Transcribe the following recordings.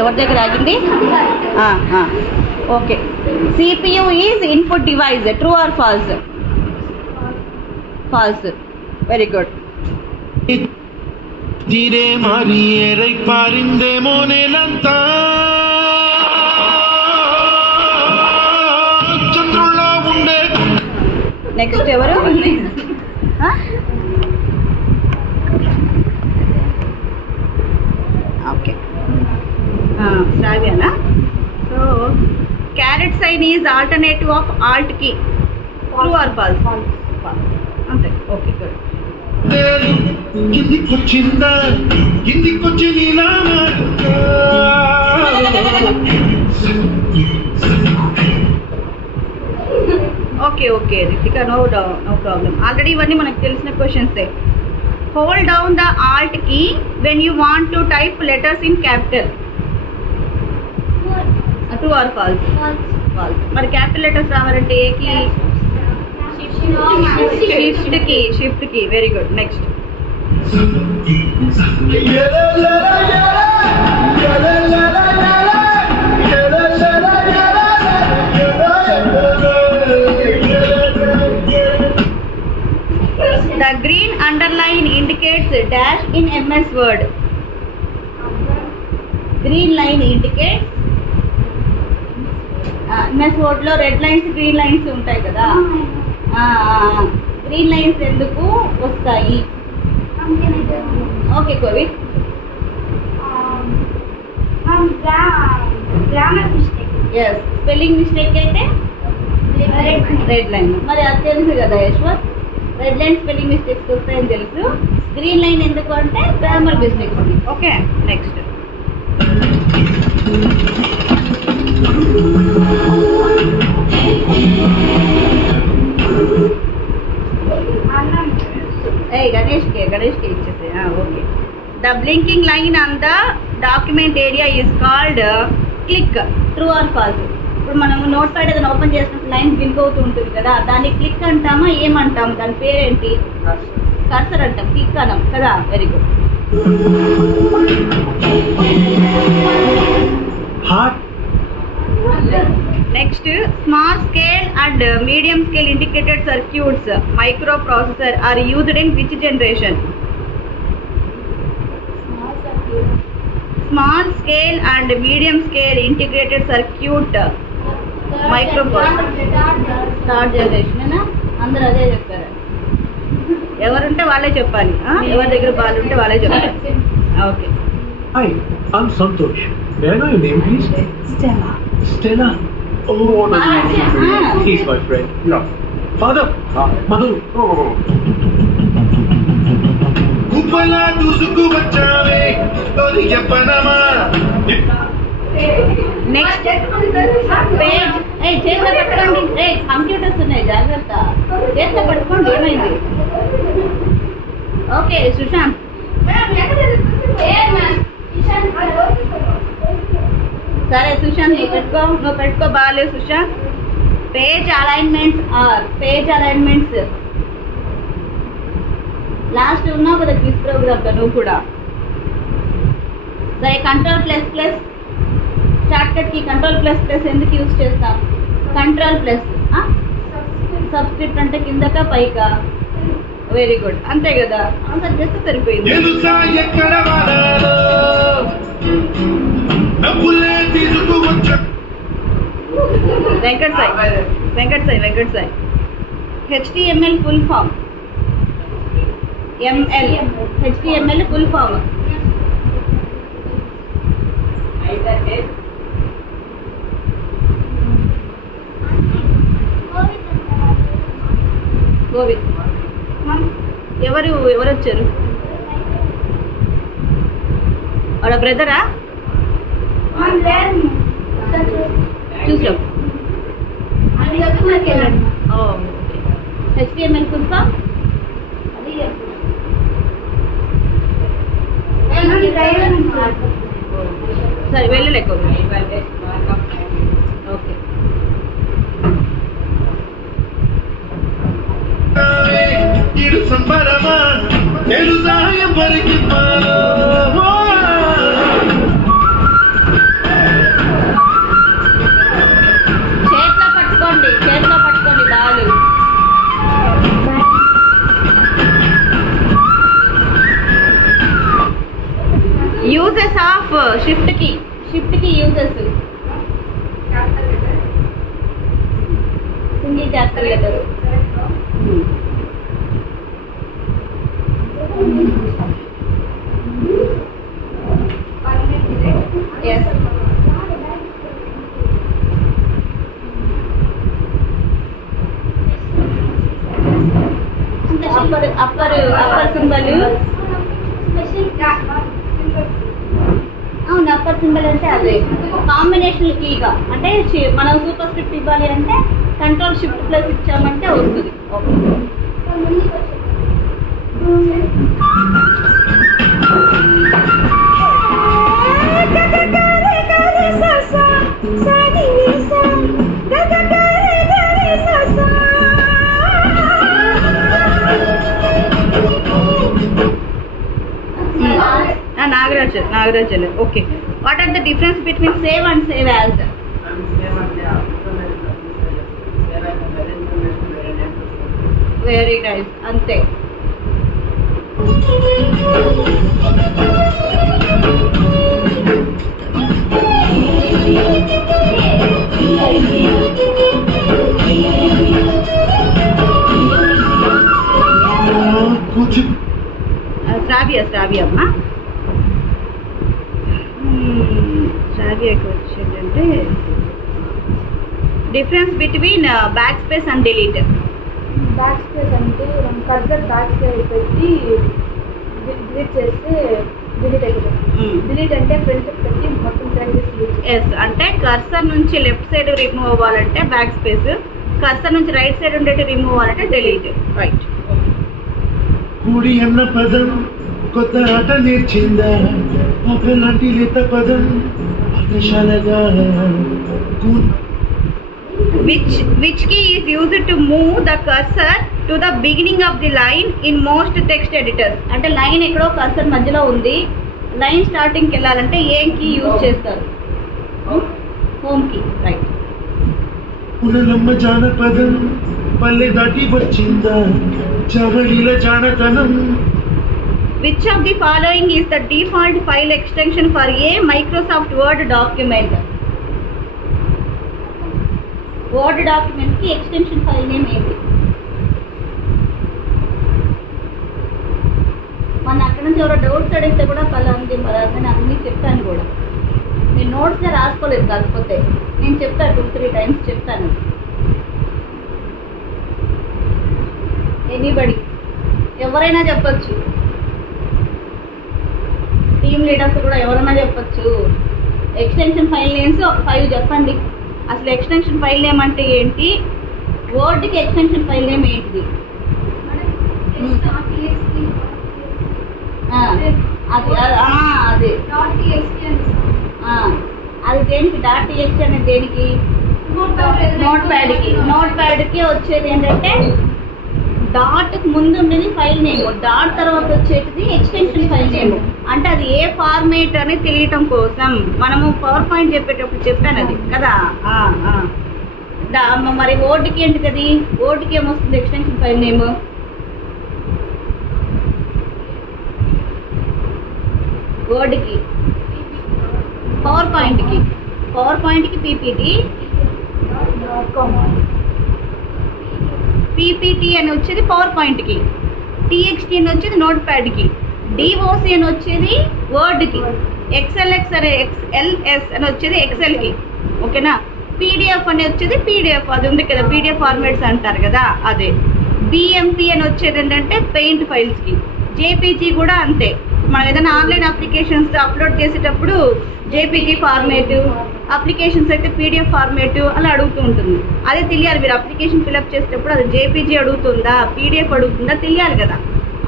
ఎవరి దగ్గర ఆగింది? Okay. CPU is input device. True or false? False. Very good. Next ఎవరు? ఓకే, శ్రావ్యనా? So carrot sign is alternative of alt key. True or false? అంతే. Okay, good. Okay okay Ritika, no problem. Already ఇవన్నీ మనకు తెలిసిన క్వశ్చన్సే. Hold down the alt key when you want to type letters in capital. True or false? False. మరి capital letters రావాలంటే ఏ కీ? Shift key. Very good. Next. The green underline indicates dash in MS Word. Green line indicates MS Word లో red lines green lines ఉంటాయి కదా. Green lines ఎందుకు వస్తాయి? Okay కోవిడ్. ఎస్. స్పెల్లింగ్ మిస్టేక్ అయితే రెడ్ లైన్. మరి అది తెలుసు కదా Yashwath, red line spelling mistakes వస్తాయని తెలుసు. గ్రీన్ లైన్ ఎందుకు అంటే గ్రామర్ మిస్టేక్స్. Okay, next. గణేష్కి ఇచ్చేసి. Okay. The blinking line on the document area is called click. True or false? ఇప్పుడు మనం నోట్ ప్యాడ్ ఏదైనా ఓపెన్ చేసినప్పుడు లైన్ బ్లింక్ అవుతూ ఉంటుంది కదా, దాన్ని క్లిక్ అంటామా ఏమంటాము? దాని పేరేంటి? కర్సర్ అంటాం, క్లిక్ అనం కదా. Very good. Next. Small scale and medium scale integrated circuits microprocessor are used in which generation? Small scale and medium scale integrated circuit microprocessor third generation. అందరూ అదే చెప్పారు. ఎవరుంటే వాళ్ళే చెప్పాలి, ఎవరి దగ్గర బాల్ ఉంటే వాళ్ళే చెప్పాలి. Okay. Hi, I'm Santosh. May I know your name, please? Stella. Stella. Oh, nice to meet you. He's my friend. No. Father. Madhu. Oh. Kupala dusuku bachave. Tori yappanama. Next page. చేతిలో పట్టుకోండి. Computers ఉన్నాయి, జాగ్రత్త. చేతిలో పట్టుకోండి. ఏమైంది? Okay Sushant. సరే సుశాంత్, నువ్వు పెట్టుకో బాగాలేదు సుశాంత్. పేజ్ అలైన్మెంట్స్ లాస్ట్ ఉన్నావు కదా క్విజ్ ప్రోగ్రామ్లో నువ్వు కూడా. సరే, Ctrl++ షార్ట్ కట్ కి Ctrl++ ఎందుకు యూజ్ చేస్తాం? Ctrl+. సబ్స్క్రిప్ట్ అంటే కిందకా పైకా? వెరీ గుడ్, అంతే కదా. ఆన్సర్ చేస్తే సరిపోయింది. Venkat Sai. HTML full form. HTML full form. Govind. ఎవరు వచ్చారు? వాళ్ళ బ్రదరా? చూసాం. HTML full form. సరే వెళ్ళలేక. Okay. Of shift key uses single capital letter. Yes. Upper symbol. అవును, అప్పర్ సింబల్ అంటే అదే కాంబినేషనల్ కీగా. అంటే మనం సూపర్ స్క్రిప్ట్ ఇవ్వాలి అంటే కంట్రోల్ షిఫ్ట్ ప్లస్ ఇచ్చామంటే వస్తుంది. Nagarajan. Okay, what are the difference between save and save as? Very nice, అంతే. శ్రావ్య అమ్మా. శ్రావ్యకి వచ్చిందంటే difference between back space and delete. Back space అంటే మనం కర్సర్ బ్యాక్ సైడ్ పెట్టి డిలీట్ చేస్తే డిలీట్ అయిపోతుంది. డిలీట్ అంటే ఫ్రంట్ పెట్టి మొత్తం సెలెక్ట్ చేసి. ఎస్, అంటే కర్సర్ నుంచి లెఫ్ట్ సైడ్ రిమూవ్ అవ్వాలంటే బ్యాక్ స్పేస్, కర్సర్ నుంచి రైట్ సైడ్ ఉండేటి రిమూవ్ అవ్వాలంటే డిలీట్. రైట్. కూడి అన్న పదం కొత్త ఆట నేర్చిందా, ఒకలాంటి లేత పదం పాఠశాలగా. Which key is used to move the cursor to the beginning of the line in most text editors? అంటే లైన్ ఎక్కడో కర్సర్ మధ్యలో ఉంది, లైన్ స్టార్టింగ్కి వెళ్ళాలంటే ఏ కీ యూజ్ చేస్తారు? Home key. రైట్. పునలమ్మ జానపదం పల్లె దాటి వచ్చిందా, చవళిల జానతనం. Which of the following is the default file extension for a Microsoft Word document? Word document కి ఎక్స్టెన్షన్ ఫైల్ నేమ్ ఏంటి? మన అక్కడ నుంచి ఎవరో డౌట్స్ అడిగితే కూడా పలాంది పలాంది అన్నీ చెప్తాను కూడా. నేను నోట్స్గా రాసుకోలేదు, కాకపోతే నేను చెప్తాను 2-3 టైమ్స్ చెప్తాను. ఎనీబడి, ఎవరైనా చెప్పచ్చు, టీమ్ లీడర్స్ కూడా ఎవరైనా చెప్పచ్చు. ఎక్స్టెన్షన్ ఫైల్ నేమ్స్ ఒక 5 చెప్పండి. అసలు ఎక్స్టెన్షన్ ఫైల్ నేమ్ అంటే ఏంటి, వర్డ్కి ఎక్స్టెన్షన్ ఫైల్ నేమ్ ఏంటిది? అది దేనికి? .txt అనేది దేనికి? నోట్ ప్యాడ్కి వచ్చేది ఏంటంటే డాట్కి ముందు ఉండేది ఫైల్ నేమ్, డాట్ తర్వాత వచ్చేది ఎక్స్టెన్షన్ ఫైల్ నేమ్. అంటే అది ఏ ఫార్మేట్ అని తెలియటం కోసం మనము పవర్ పాయింట్ చెప్పేటప్పుడు చెప్పాను అది కదా. మరి వర్డ్కి ఏంటి అది? వర్డ్కి ఏమొస్తుంది ఎక్స్టెన్షన్ ఫైల్ నేమ్? వర్డ్కి, పవర్ పాయింట్కి పీపీటీ. పీపీటీ అని వచ్చేది పవర్ పాయింట్కి, టీఎక్స్టీ అని వచ్చేది నోట్ ప్యాడ్కి, డిఓసి అని వచ్చేది వర్డ్కి, ఎక్స్ఎల్ఎక్స్ అనే ఎక్స్ఎల్ఎస్ అని వచ్చేది ఎక్సెల్కి. ఓకేనా? పీడిఎఫ్ అని వచ్చేది పీడిఎఫ్, అది ఉంది కదా పీడిఎఫ్ ఫార్మాట్స్ అంటారు కదా అదే. బిఎంపీ అని వచ్చేది ఏంటంటే పెయింట్ ఫైల్స్కి. జేపీజీ కూడా అంతే, మనం ఏదైనా ఆన్లైన్ అప్లికేషన్స్ అప్లోడ్ చేసేటప్పుడు జేపీజీ ఫార్మేట్, అప్లికేషన్స్ అయితే పీడిఎఫ్ ఫార్మేట్ అలా అడుగుతూ ఉంటుంది. అదే తెలియాలి, మీరు అప్లికేషన్ ఫిల్అప్ చేసేటప్పుడు అది జేపీజీ అడుగుతుందా పీడిఎఫ్ అడుగుతుందా తెలియాలి కదా.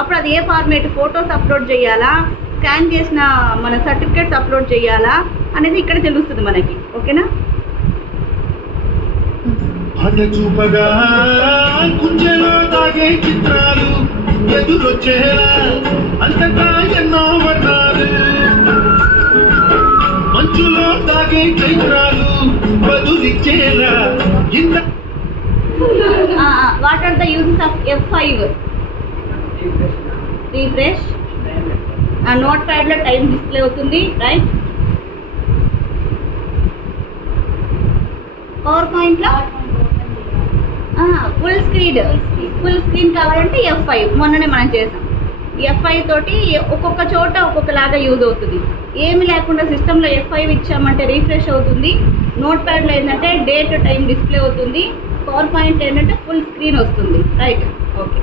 అప్పుడు అది ఏ ఫార్మేట్, ఫొటోస్ అప్లోడ్ చేయాలా, స్కాన్ చేసిన మన సర్టిఫికేట్స్ అప్లోడ్ చేయాలా అనేది ఇక్కడ తెలుస్తుంది మనకి. ఓకేనా? చూపగా కుంచెలో తాగే చిత్రాలు ఎదురొచ్చేలా అంతటా ఎన్నో వర్ణాలు, మంచులో తాగే చైత్రాలు బదులిచ్చేలా. What are the uses of F5? Refresh. నోట్ ప్యాడ్లో టైం డిస్ప్లే అవుతుంది, రైట్? పవర్ పాయింట్లో ఫుల్ స్క్రీన్ కావాలంటే F5 మొన్ననే మనం చేసాం. F5 తోటి ఒక్కొక్క చోట ఒక్కొక్కలాగా యూజ్ అవుతుంది. ఏమి లేకుండా సిస్టంలో F5 ఇచ్చామంటే రీఫ్రెష్ అవుతుంది. నోట్ ప్యాడ్లో ఏంటంటే డేట్ టైం డిస్ప్లే అవుతుంది. పవర్ పాయింట్ ఏంటంటే ఫుల్ స్క్రీన్ వస్తుంది. Right, okay.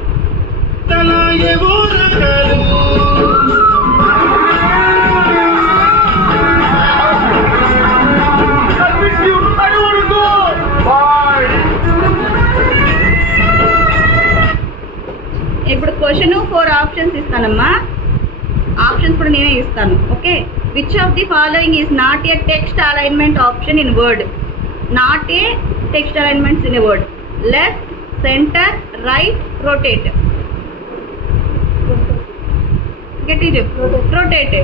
ఇప్పుడు క్వశ్చన్ 4 ఆప్షన్స్ ఇస్తానమ్మా. ఆప్షన్స్ కూడా నేనే ఇస్తాను. Okay. Which of the following is not a text alignment option in word? Not a text alignments in a word. Left, centre, right, rotate. గట్టి చెప్పు. Rotate.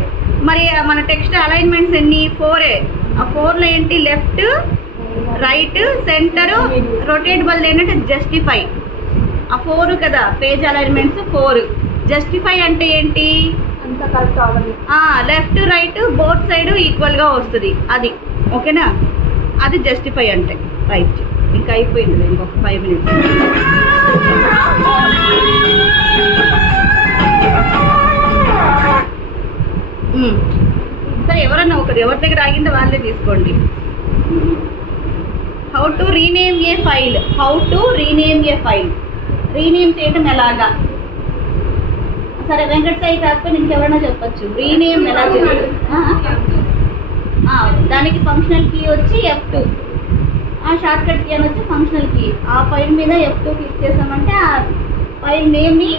మరి మన text alignments ఎన్ని? 4. ఆ 4లో ఏంటి? లెఫ్ట్, రైట్, సెంటర్, రొటేట్ బదులు ఏంటంటే justify. ఆ 4 కదా పేజ్ అలైన్మెంట్స్ 4. జస్టిఫై అంటే ఏంటి? అంతా కరెక్ట్ అవ్వాలి. లెఫ్ట్ రైట్ బోత్ సైడ్ ఈక్వల్గా వస్తుంది అది. ఓకేనా? అది జస్టిఫై అంటే. రైట్, ఇంకా అయిపోయింది. ఇంకొక 5 minutes. సరే, ఎవరన్నా ఎవరి దగ్గర ఆగిందో వాళ్ళే తీసుకోండి. How to rename A file? How to rename A file? Rename చేయడం ఎలాగా? సరే, వెంకట సాయి కాకపోతే ఇంకెవరైనా చెప్పచ్చు. రీనేమ్ ఎలా చేయాలి? దానికి ఫంక్షనల్ కీ వచ్చి F2. షార్ట్ కట్ కీ అని వచ్చి ఫంక్షనల్ కీ. ఆ ఫైల్ మీద F2 క్లిక్ చేసామంటే ఆ ఫైల్ నేమ్ని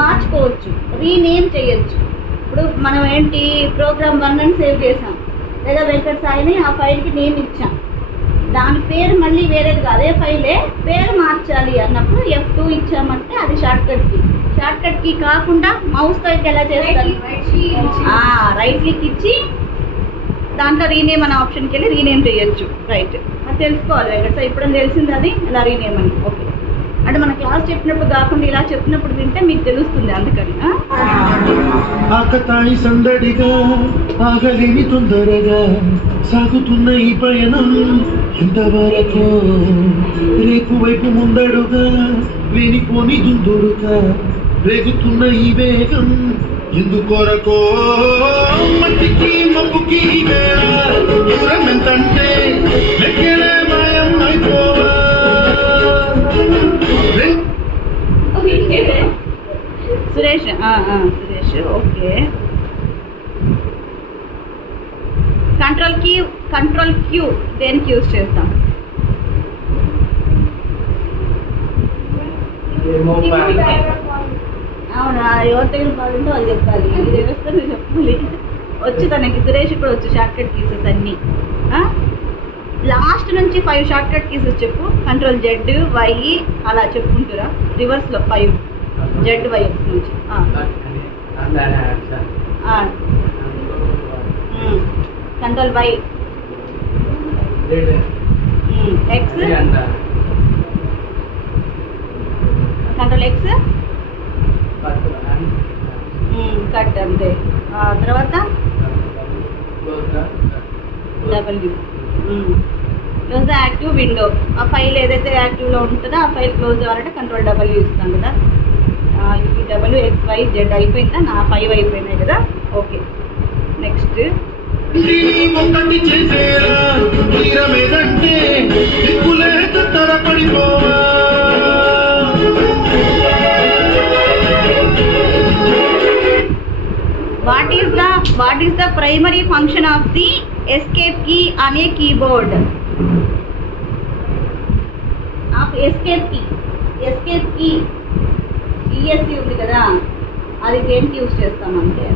మార్చుకోవచ్చు, రీనేమ్ చేయొచ్చు. ఇప్పుడు మనం ఏంటి ప్రోగ్రామ్ 1 అని సేవ్ చేసాం, లేదా వెంకట సాయిని ఆ ఫైల్కి నేమ్ ఇచ్చాం. దాని పేరు మళ్ళీ వేరేది కాదు, అదే ఫైలే పేరు మార్చాలి అన్నప్పుడు F2 ఇచ్చామంటే అది shortcut key. Shortcut key కాకుండా మౌస్తో అయితే ఎలా చేస్తారు? రైట్ క్లిక్ ఇచ్చి దాంట్లో రీనేమ్ అనే ఆప్షన్కి వెళ్ళి రీనేమ్ చేయొచ్చు. రైట్, అది తెలుసుకోవాలి వెంకట సాయి. ఇప్పుడు తెలిసింది అది ఎలా రీనేమ్ అని. ఓకే, అంటే మన క్లాస్ చెప్పినప్పుడు కాకుండా ఇలా చెప్పినప్పుడు వింటే మీకు తెలుస్తుంది. అందుకని ఆకతాయి సందడిగా ఆగలేని తొందరగా సాగుతున్న ఈ పయనం ఎంతవరకు? రేపు వైపు ముందడుగా లేనిపోని దుందుడుగా రేగుతున్న ఈ వేగం ఎందుకొరకో? మట్టికి మబ్బుకి దూరం ఎంతంటే లెక్కలే మాయం అయిపోవా. Suresh, Suresh okay. Control Q దేనికి యూజ్ చేస్తాం? అవునా, ఎవరి దగ్గర బాగుంటే వాళ్ళు చెప్పాలి. ఇది వ్యవస్థ నువ్వు చెప్పాలి. వచ్చు తనకి. సురేష్ కూడా వచ్చు షార్ట్ కట్ కీసెస్ అన్నీ. లాస్ట్ నుంచి 5 షార్ట్ కట్ కీసెస్ చెప్పు. కంట్రోల్ Z, Y అలా చెప్పుకుంటురా రివర్స్లో 5 Z, Y నుంచి. Control Y, X, control X, cut అంతే. తర్వాత W, close the active window. ఆ ఫైల్ ఏదైతే యాక్టివ్లో ఉంటుందో ఆ ఫైల్ క్లోజ్ అవ్వాలంటే కంట్రోల్ W ఇస్తాం కదా. ఇది W, X, Y, Z అయిపోయిందా? నా 5 అయిపోయినాయి కదా. ఓకే, నెక్స్ట్ ఒకటి చేసేరా తీరమేదంటే దిక్కులేక తరపడిపోవా. What is the primary function of the escape key on a keyboard? Escape key ESC ఉంది కదా, అది దేనికి యూజ్ చేస్తామంటే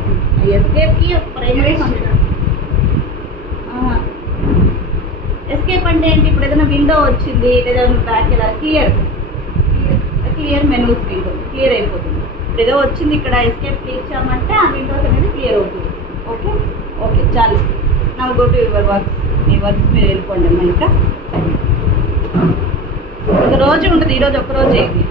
escape key primary function. Escape అంటే ఏంటి? ఇప్పుడు ఏదైనా విండో వచ్చింది లేదా బ్యాక్ ఇలా క్లియర్ మెనూస్ విండో క్లియర్ అయిపోతుంది. ఇప్పుడు ఏదో వచ్చింది ఇక్కడ ఎస్కేప్ ఇచ్చామంటే ఆ విండోస్ అనేది క్లియర్ అవుతుంది. ఓకే ఓకే, చాలు. నా go to your works. Me works మీరు వెళ్ళిపోండి అమ్మా. ఇంకా రోజు ఉంటుంది, ఈరోజు ఒక్కరోజు అయింది.